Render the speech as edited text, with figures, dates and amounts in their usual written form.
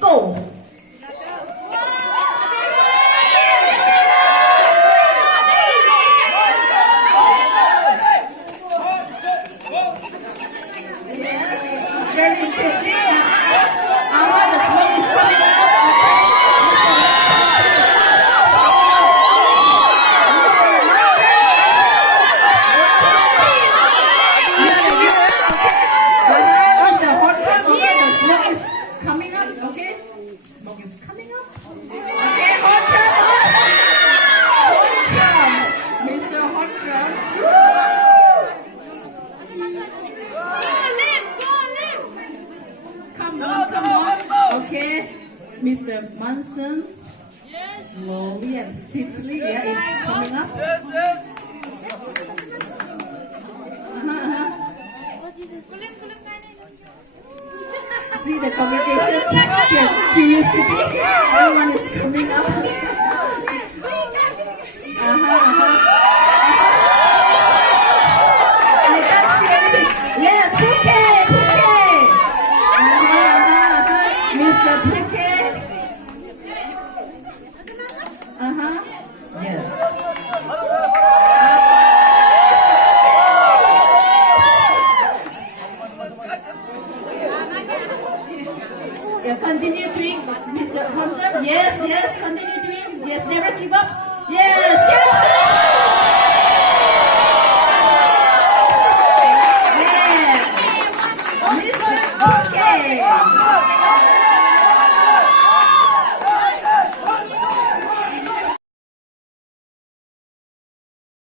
Go. Very interesting. The smoke is coming up. The hot truck, okay, the smoke is coming up, okay? Smoke is coming up. Okay, hot truck. Mr. Hot Truck. Come on. Okay, Mr. Manson. Slowly and steadily, yeah, it's coming up. See the congregation, yes, curiosity, everyone is coming up.